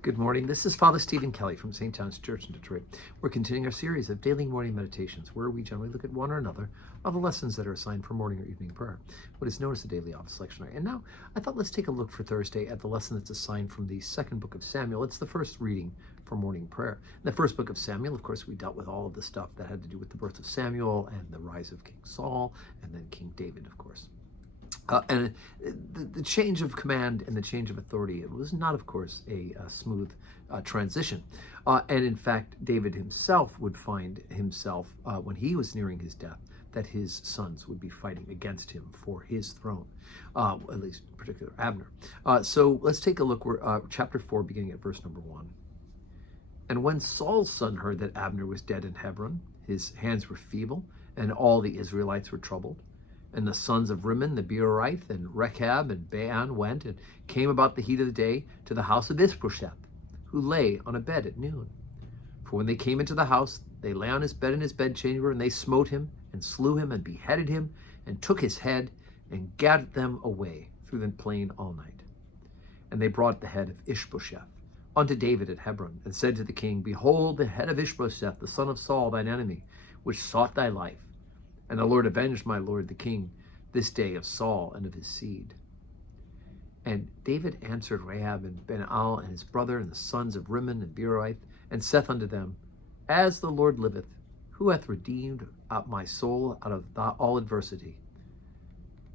Good morning. This is Father Stephen Kelly from St. John's Church in Detroit. We're continuing our series of daily morning meditations where we generally look at one or another of the lessons that are assigned for morning or evening prayer, what is known as the daily office lectionary. And now I thought let's take a look for Thursday at the lesson that's assigned from the second book of Samuel. It's the first reading for morning prayer. In the first book of Samuel, of course, we dealt with all of the stuff that had to do with the birth of Samuel and the rise of King Saul and then King David, of course. And the change of command and the change of authority, it was not, of course, a smooth transition. And in fact, David himself would find himself, when he was nearing his death, that his sons would be fighting against him for his throne, at least in particular Abner. So let's take a look. We're chapter 4, beginning at verse number 1. And when Saul's son heard that Abner was dead in Hebron, his hands were feeble, and all the Israelites were troubled. And the sons of Rimmon the Beerothite and Rechab and Baan went and came about the heat of the day to the house of Ishbosheth, who lay on a bed at noon. For when they came into the house, they lay on his bed in his bedchamber, and they smote him and slew him and beheaded him and took his head and gathered them away through the plain all night. And they brought the head of Ishbosheth unto David at Hebron, and said to the king, Behold, the head of Ishbosheth, the son of Saul, thine enemy, which sought thy life. And the Lord avenged my lord the king this day of Saul and of his seed. And David answered Rahab and Ben-al and his brother and the sons of Rimmon and Beerothite, and saith unto them, As the Lord liveth, who hath redeemed my soul out of all adversity.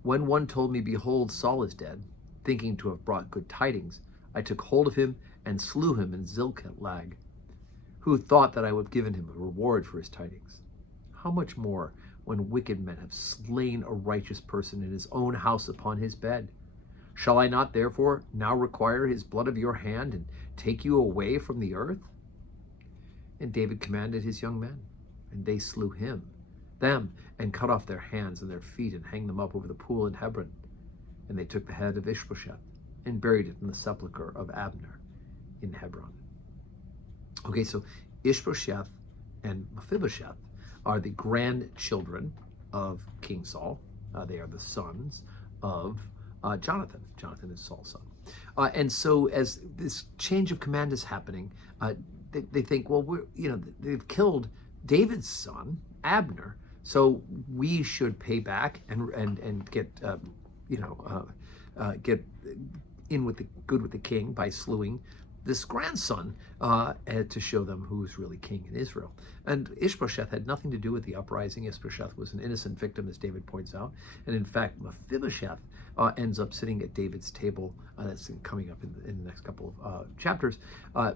When one told me, Behold, Saul is dead, thinking to have brought good tidings, I took hold of him and slew him in Ziklag, who thought that I would have given him a reward for his tidings. How much more when wicked men have slain a righteous person in his own house upon his bed? Shall I not therefore now require his blood of your hand and take you away from the earth? And David commanded his young men, and they slew them, and cut off their hands and their feet and hanged them up over the pool in Hebron. And they took the head of Ishbosheth and buried it in the sepulchre of Abner in Hebron. Okay, so Ishbosheth and Mephibosheth are the grandchildren of King Saul. They are the sons of Jonathan. Jonathan is Saul's son. And so as this change of command is happening, they think, well, they've killed David's son, Abner, so we should pay back and get, get in with the king by slewing this grandson to show them who's really king in Israel. And Ishbosheth had nothing to do with the uprising. Ishbosheth was an innocent victim, as David points out. And in fact, Mephibosheth ends up sitting at David's table. That's coming up in the next couple of chapters.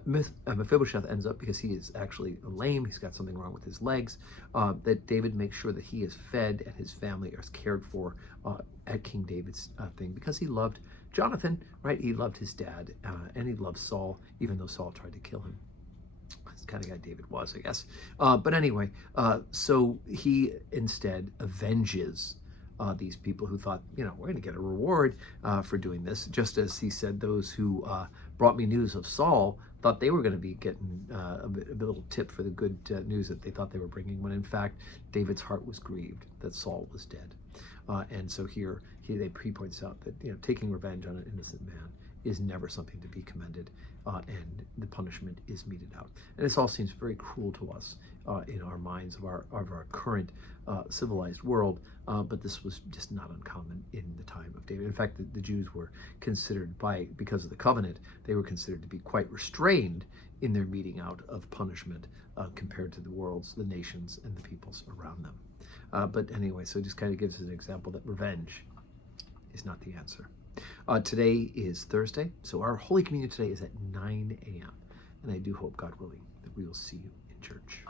Mephibosheth ends up, because he is actually lame, he's got something wrong with his legs, that David makes sure that he is fed and his family is cared for at King David's thing, because he loved Jonathan, right? He loved his dad, and he loved Saul, even though Saul tried to kill him. That's the kind of guy David was, I guess. But anyway, so he instead avenges these people who thought, we're going to get a reward for doing this. Just as he said, those who brought me news of Saul thought they were going to be getting a little tip for the good news that they thought they were bringing, when in fact, David's heart was grieved that Saul was dead. And so here he points out that taking revenge on an innocent man is never something to be commended, and the punishment is meted out. And this all seems very cruel to us in our minds of our current civilized world, but this was just not uncommon in the time of David. In fact, the Jews were considered, because of the covenant, they were considered to be quite restrained in their meting out of punishment compared to the nations and the peoples around them. But anyway, so it just kind of gives us an example that revenge is not the answer. Today is Thursday, so our Holy Communion today is at 9 a.m. And I do hope, God willing, that we will see you in church.